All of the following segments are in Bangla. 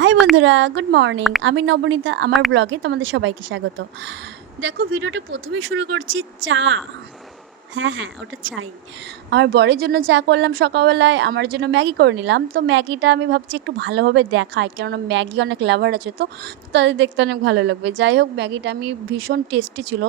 হাই বন্ধুরা, গুড মর্নিং। আমি নবনীতা, আমার ব্লগে তোমাদের সবাইকে স্বাগত। দেখো, ভিডিওটা প্রথমেই শুরু করছি চা। হ্যাঁ, ওটা চাই। আমার বরের জন্য চা করলাম সকালবেলায়, আমার জন্য ম্যাগি করে নিলাম। তো ম্যাগিটা আমি ভাবছি একটু ভালোভাবে দেখাই, কেননা ম্যাগি অনেক লাভার আছে, তো তাদের দেখতে অনেক ভালো লাগবে। যাই হোক, ম্যাগিটা আমি ভীষণ টেস্টি ছিল।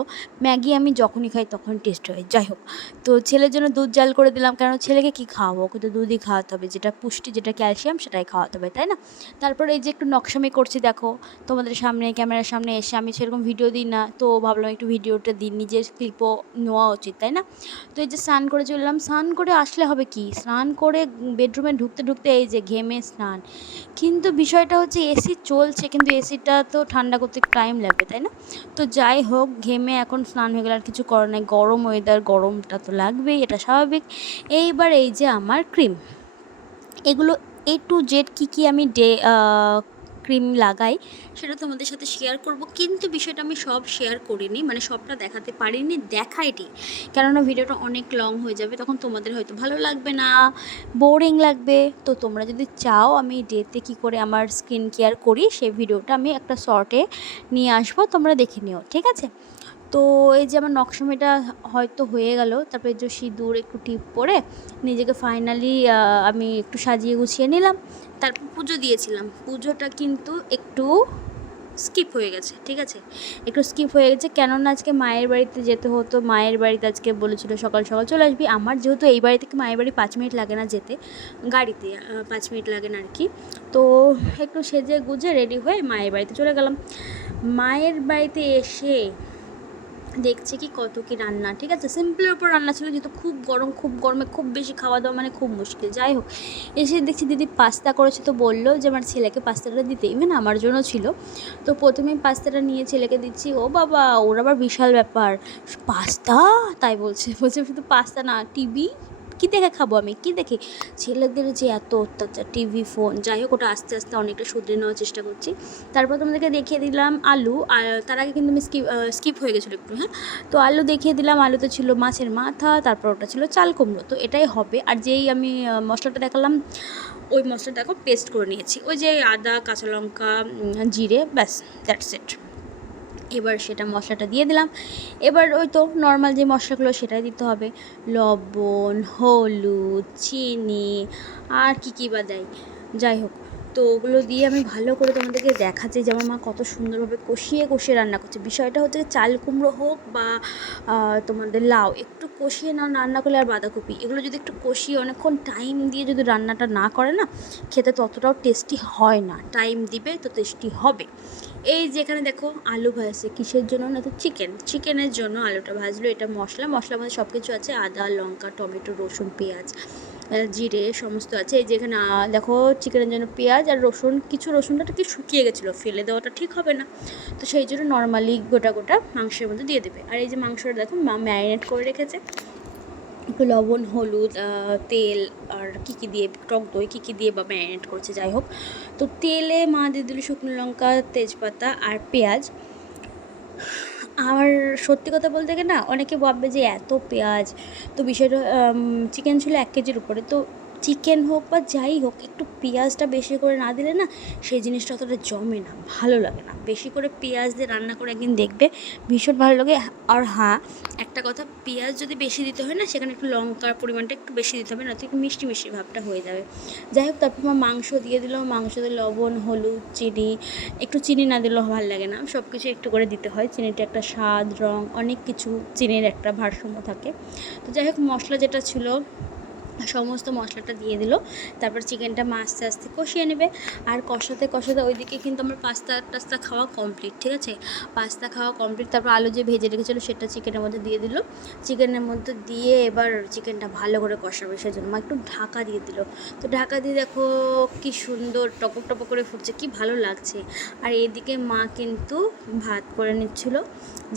ম্যাগি আমি যখনই খাই তখন টেস্ট হয়। যাই হোক, তো ছেলের জন্য দুধ জাল করে দিলাম, কারণ ছেলেকে কী খাওয়াবো, ওকে তো দুধই খাওয়াতে হবে, যেটা পুষ্টি, যেটা ক্যালসিয়াম, সেটাই খাওয়াতে হবে, তাই না? তারপরে এই যে একটু নকশামি করছি, দেখো তোমাদের সামনে, ক্যামেরার সামনে এসে। আমি সেরকম ভিডিও দিই না, তো ভাবলাম একটু ভিডিওটা দিই, নিজের ক্লিপও নেওয়া উচিত, তাই না? তো এই যে স্নান করে চললাম, স্নান করে আসলে হবে কি, স্নান করে বেডরুমে ঢুকতে ঢুকতে এই যে ঘেমে স্নান। কিন্তু বিষয়টা হচ্ছে এসি চলছে, কিন্তু এসিটা তো ঠান্ডা করতে টাইম লাগবে, তাই না? তো যাই হোক, ঘেমে এখন স্নান হয়ে গেলে আর কিছু করার নাই, গরম ওয়েদার, গরমটা তো লাগবেই, এটা স্বাভাবিক। এইবার এই যে আমার ক্রিম, এগুলো A to Z কী কী আমি ক্রিম লাগাই সেটা তোমাদের সাথে শেয়ার করব, কিন্তু বিষয়টা আমি সব শেয়ার করিনি, মানে সবটা দেখাতে পারিনি, দেখাইনি, কেননা ভিডিওটা অনেক লং হয়ে যাবে, তখন তোমাদের হয়তো ভালো লাগবে না, বোরিং লাগবে। তো তোমরা যদি চাও আমি ডেতে কী করে আমার স্কিন কেয়ার করি, সেই ভিডিওটা আমি একটা শর্টে নিয়ে আসবো, তোমরা দেখে নিও, ঠিক আছে? তো এই যে আমার নকশামিটা হয়তো হয়ে গেল, তারপরে যে সিঁদুর একটু টিপ পরে নিজেকে ফাইনালি আমি একটু সাজিয়ে গুছিয়ে নিলাম। তারপর পুজো দিয়েছিলাম, পুজোটা কিন্তু একটু স্কিপ হয়ে গেছে, ঠিক আছে? একটু স্কিপ হয়ে গেছে, কেননা আজকে মায়ের বাড়িতে যেতে হতো। মায়ের বাড়িতে আজকে বলেছিল সকাল সকাল চলে আসবি। আমার যেহেতু এই বাড়ি থেকে মায়ের বাড়ি 5 মিনিট লাগে না যেতে, গাড়িতে 5 মিনিট লাগে না আর কি। তো একটু সেজে গুজে রেডি হয়ে মায়ের বাড়িতে চলে গেলাম। মায়ের বাড়িতে এসে দেখছি কি কত কি রান্না, ঠিক আছে? সিম্পলের উপর রান্না ছিল, যেহেতু খুব গরম, খুব গরমে খুব বেশি খাওয়া দাওয়া মানে খুব মুশকিল। যাই হোক, এসে দেখছি দিদি পাস্তা করেছে, তো বললো যে আমার ছেলেকে পাস্তাটা দিতে, ইভেন আমার জন্য ছিল। তো প্রথমেই পাস্তাটা নিয়ে ছেলেকে দিচ্ছি, ও বাবা, ওর আবার বিশাল ব্যাপার, পাস্তা! তাই বলছে বলছে শুধু পাস্তা না, টিভি কী দেখে খাবো, আমি কী দেখে? ছেলেদের যে এত অত্যাচার, টিভি, ফোন। যাই হোক, ওটা আস্তে আস্তে অনেকটা শুধরে নেওয়ার চেষ্টা করছি। তারপর তোমাদেরকে দেখিয়ে দিলাম আলু, আর তার আগে কিন্তু আমি স্কিপ হয়ে গেছিলো একটু, হ্যাঁ। তো আলু দেখিয়ে দিলাম, আলুতে ছিল মাছের মাথা, তারপর ওটা ছিল চাল কুমড়ো, তো এটাই হবে। আর যেই আমি মশলাটা দেখালাম, ওই মশলাটা এখন পেস্ট করে নিয়েছি, ওই যে আদা, কাঁচা লঙ্কা, জিরে, ব্যাস, দ্যাটস ইট। এবার সেটা মশলাটা দিয়ে দিলাম। এবার ওই তো নর্মাল যে মশলাগুলো সেটাই দিতে হবে, লবণ, হলুদ, চিনি, আর কী বা দেয়। যাই হোক, তো ওগুলো দিয়ে আমি ভালো করে তোমাদেরকে দেখাচ্ছি যে আমার মা কত সুন্দরভাবে কষিয়ে কষিয়ে রান্না করছে। বিষয়টা হচ্ছে চাল কুমড়ো হোক বা তোমাদের লাউ, একটু কষিয়ে না রান্না করলে, আর বাঁধাকপি, এগুলো যদি একটু কষিয়ে অনেকক্ষণ টাইম দিয়ে যদি রান্নাটা না করে না, খেতে ততটাও টেস্টি হয় না। টাইম দিবে তো টেস্টি হবে। এই যেখানে দেখো আলু ভাজছে, কিসের জন্য না, তো চিকেনের জন্য আলুটা ভাজলো। এটা মশলার মধ্যে সব কিছু আছে, আদা, লঙ্কা, টমেটো, রসুন, পেঁয়াজ, জিরে, সমস্ত আছে। এই যেখানে দেখো চিকেনের জন্য পেঁয়াজ আর রসুন, কিছু রসুনটা কি শুকিয়ে গেছিলো, ফেলে দেওয়াটা ঠিক হবে না, তো সেই জন্য নর্মালি গোটা গোটা মাংসের মধ্যে দিয়ে দেবে। আর এই যে মাংসটা দেখো মা ম্যারিনেট করে রেখেছে, একটু লবণ, হলুদ, তেল, আর কী দিয়ে, টক দই, কী দিয়ে বা ম্যারিনেট করছে, যাই হোক। তো তেলে মা দিয়ে দিল শুকনো লঙ্কা, তেজপাতা আর পেঁয়াজ। আর সত্যি কথা বলতে গেলে না, অনেকে ভাববে যে এত পেঁয়াজ, তো বিষয়টা চিকেন ছিল 1 কেজির উপরে, তো চিকেন হোক বা যাই হোক, একটু পেঁয়াজটা বেশি করে না দিলে না সেই জিনিসটা অতটা জমে না, ভালো লাগে না। বেশি করে পেঁয়াজ দিয়ে রান্না করে একদিন দেখবে, ভীষণ ভালো লাগে। আর হ্যাঁ, একটা কথা, পেঁয়াজ যদি বেশি দিতে হয় না, সেখানে একটু লঙ্কার পরিমাণটা একটু বেশি দিতে হবে, না তো একটু মিষ্টি মিষ্টি ভাবটা হয়ে যাবে। যাই হোক, তারপর আমার মাংস দিয়ে দিলাম, মাংসতে লবণ, হলুদ, চিনি, একটু চিনি না দিলেও ভালো লাগে না, সব কিছু একটু করে দিতে হয়, চিনিটা একটা স্বাদ, রং, অনেক কিছু চিনির একটা ভারসাম্য থাকে। তো যাই হোক, মশলা যেটা ছিল সমস্ত মশলাটা দিয়ে দিল। তারপর চিকেনটা মা আস্তে আস্তে কষিয়ে নেবে। আর কষাতে কষাতে ওইদিকে কিন্তু আমার পাস্তা খাওয়া কমপ্লিট, ঠিক আছে? পাস্তা খাওয়া কমপ্লিট। তারপর আলু যে ভেজে রেখেছিলো সেটা চিকেনের মধ্যে দিয়ে দিল। চিকেনের মধ্যে দিয়ে এবার চিকেনটা ভালো করে কষাবে, সেজন্য মা একটু ঢাকা দিয়ে দিল। তো ঢাকা দিয়ে দেখো কি সুন্দর টপক টপক করে ফুটছে, কি ভালো লাগছে। আর এদিকে মা কিন্তু ভাত করে নিচ্ছিল,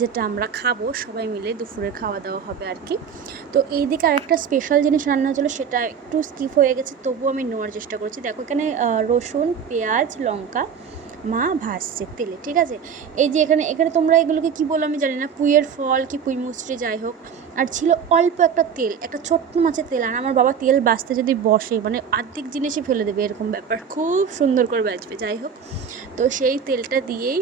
যেটা আমরা খাবো সবাই মিলে, দুপুরের খাওয়া দাওয়া হবে আর কি। তো এইদিকে আরেকটা স্পেশাল জিনিস রান্না হচ্ছিলো, সেটা একটু স্কিপ হয়ে গেছে, তবুও আমি নেওয়ার চেষ্টা করছি। দেখো এখানে রসুন, পেঁয়াজ, লঙ্কা মা ভাজছে তেলে, ঠিক আছে। এই যে এখানে এখানে তোমরা এগুলোকে কী বলো আমি জানি না, পুঁইয়ের ফল কি পুঁই মুচড়ে, যাই হোক। আর ছিল অল্প একটা তেল, একটা ছোট্ট মাছের তেল। আর আমার বাবা তেল বাছতে যদি বসে মানে অর্ধেক জিনিসই ফেলে দেবে, এরকম ব্যাপার, খুব সুন্দর করে বাজবে, যাই হোক। তো সেই তেলটা দিয়েই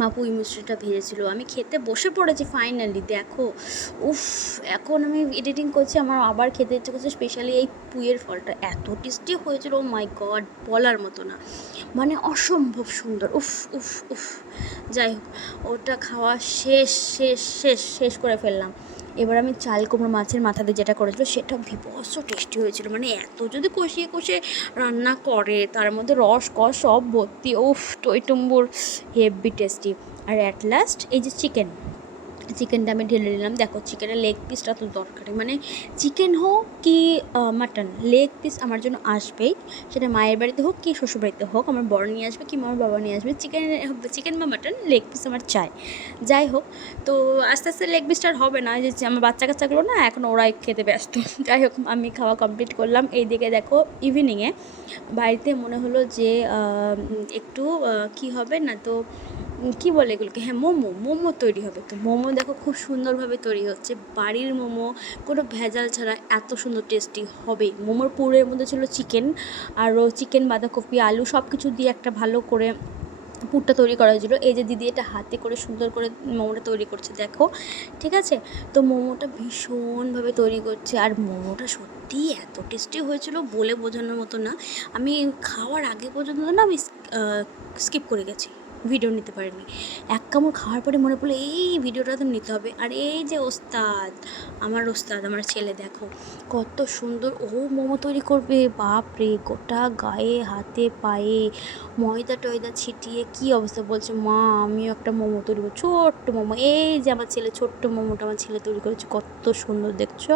মা পুঁই মিষ্টিটা ভেজেছিল। আমি খেতে বসে পড়েছি ফাইনালি, দেখো। উফ, এখন আমি এডিটিং করছি, আমার আবার খেতে ইচ্ছে করছে। স্পেশালি এই পুঁইয়ের ফলটা এত টেস্টি হয়েছিল, ও মাই গড, বলার মতো না, মানে অসম্ভব সুন্দর। উফ উফ উফ, যাই হোক, ওটা খাওয়া শেষ শেষ শেষ শেষ করে ফেললাম। এবার আমি চাল কুমড়ো মাছের মাথা দিয়ে যেটা করেছিল সেটা বিভৎস টেস্টি হয়েছিল। মানে এত যদি কষিয়ে কষে রান্না করে, তার মধ্যে রস কস সব ভর্তি, উফ, টইটুম্বুর, হেভি টেস্টি। আর অ্যাট লাস্ট এই যে চিকেনটা আমি ঢেলে নিলাম। দেখো চিকেনের লেগ পিসটা তো দরকারি, মানে চিকেন হোক কি মাটন, লেগ পিস আমার জন্য আসবেই। সেটা মায়ের বাড়িতে হোক কি শ্বশুর বাড়িতে হোক, আমার বড় নিয়ে আসবে কি আমার বাবা নিয়ে আসবে, চিকেন বা মাটন লেগ পিস আমার চাই। যাই হোক, তো আস্তে আস্তে লেগ পিসটা আর হবে না, যে আমার বাচ্চা কাচ্চাগুলো না এখন ওরাই খেতে ব্যস্ত। যাই হোক, আমি খাওয়া কমপ্লিট করলাম। এই দিকে দেখো ইভিনিংয়ে বাড়িতে মনে হলো যে একটু কি হবে না, তো কী বলে এগুলোকে, হ্যাঁ মোমো তৈরি হবে। তো মোমো দেখো খুব সুন্দরভাবে তৈরি হচ্ছে, বাড়ির মোমো, কোনো ভেজাল ছাড়া এত সুন্দর টেস্টি হবে। মোমোর পুরের মধ্যে ছিল চিকেন, আরও চিকেন, বাঁধাকপি, আলু সব কিছু দিয়ে একটা ভালো করে পুরটা তৈরি করা হয়েছিলো। এই যে দিদি এটা হাতে করে সুন্দর করে মোমোটা তৈরি করছে, দেখো, ঠিক আছে। তো মোমোটা ভীষণভাবে তৈরি করছে, আর মোমোটা সত্যি এত টেস্টি হয়েছিল বলে বোঝানোর মতো না। আমি খাওয়ার আগে পর্যন্ত না আমি স্কিপ করে গেছি, ভিডিও নিতে পারিনি। এক কামড় খাওয়ার পরে মনে পড়লো এই ভিডিওটা তো নিতে হবে। আর এই যে ওস্তাদ, আমার ছেলে, দেখো কত সুন্দর ও মোমো তৈরি করবে, বাপ রে, গোটা গায়ে হাতে পায়ে ময়দা টয়দা ছিটিয়ে কী অবস্থা। বলছে মা আমিও একটা মোমো তৈরি করবো, ছোট্ট মোমো। এই যে আমার ছেলে, ছোট্ট মোমোটা আমার ছেলে তৈরি করেছে, কত সুন্দর দেখছো,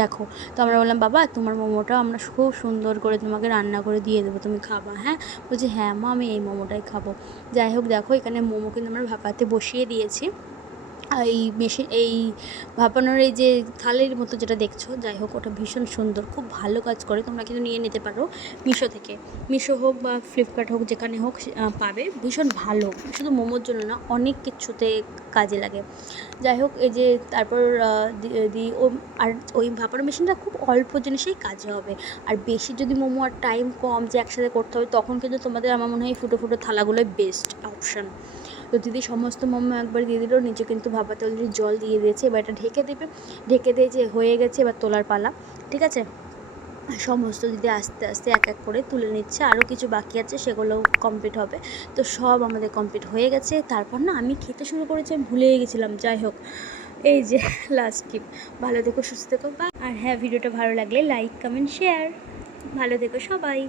দেখো। তো আমরা বললাম বাবা তোমার মোমোটা আমরা খুব সুন্দর করে তোমাকে রান্না করে দিয়ে দেবো, তুমি খাবা, হ্যাঁ। বলছি হ্যাঁ মা আমি এই মোমোটাই খাবো। যাই হোক, দেখো এখানে মোমো কিন্তু আমরা ভাপাতে বসিয়ে দিয়েছি। এই ভাপানোর এই যে থালের মতো যেটা দেখছো, যাই হোক, ওটা ভীষণ সুন্দর, খুব ভালো কাজ করে। তোমরা কিন্তু নিয়ে নিতে পারো মিশো থেকে, মিশো হোক বা ফ্লিপকার্ট হোক, যেখানে হোক পাবে, ভীষণ ভালো। শুধু মোমোর জন্য না, অনেক কিছুতে কাজে লাগে। যাই হোক, এই যে তারপর আর ওই ভাপানোর মেশিনটা খুব অল্প জিনিসেই কাজে হবে। আর বেশি যদি মোমো আর টাইম কম যে একসাথে করতে হবে, তখন কিন্তু তোমাদের আমার মনে হয় ফুটো ফুটো থালাগুলোই বেস্ট অপশান। তো দিদি সমস্ত মোমো একবার দিয়ে দিল, নিচে কিন্তু ভাপাতে অলরেডি জল দিয়ে দিয়েছে। এবার এটা ঢেকে দেবে, ঢেকে দিয়ে যে হয়ে গেছে, এবার তোলার পালা, ঠিক আছে। সমস্ত দিদি আস্তে আস্তে এক এক করে তুলে নিচ্ছে, আরও কিছু বাকি আছে, সেগুলো কমপ্লিট হবে। তো সব আমাদের কমপ্লিট হয়ে গেছে। তারপর না আমি খেতে শুরু করেছি, আমি ভুলেই গেছিলাম। যাই হোক, এই যে লাস্ট ক্লিপ। ভালো থেকো, সুস্থ থেকো, আর হ্যাঁ, ভিডিওটা ভালো লাগলে লাইক কমেন্ট শেয়ার, ভালো থেকো সবাই।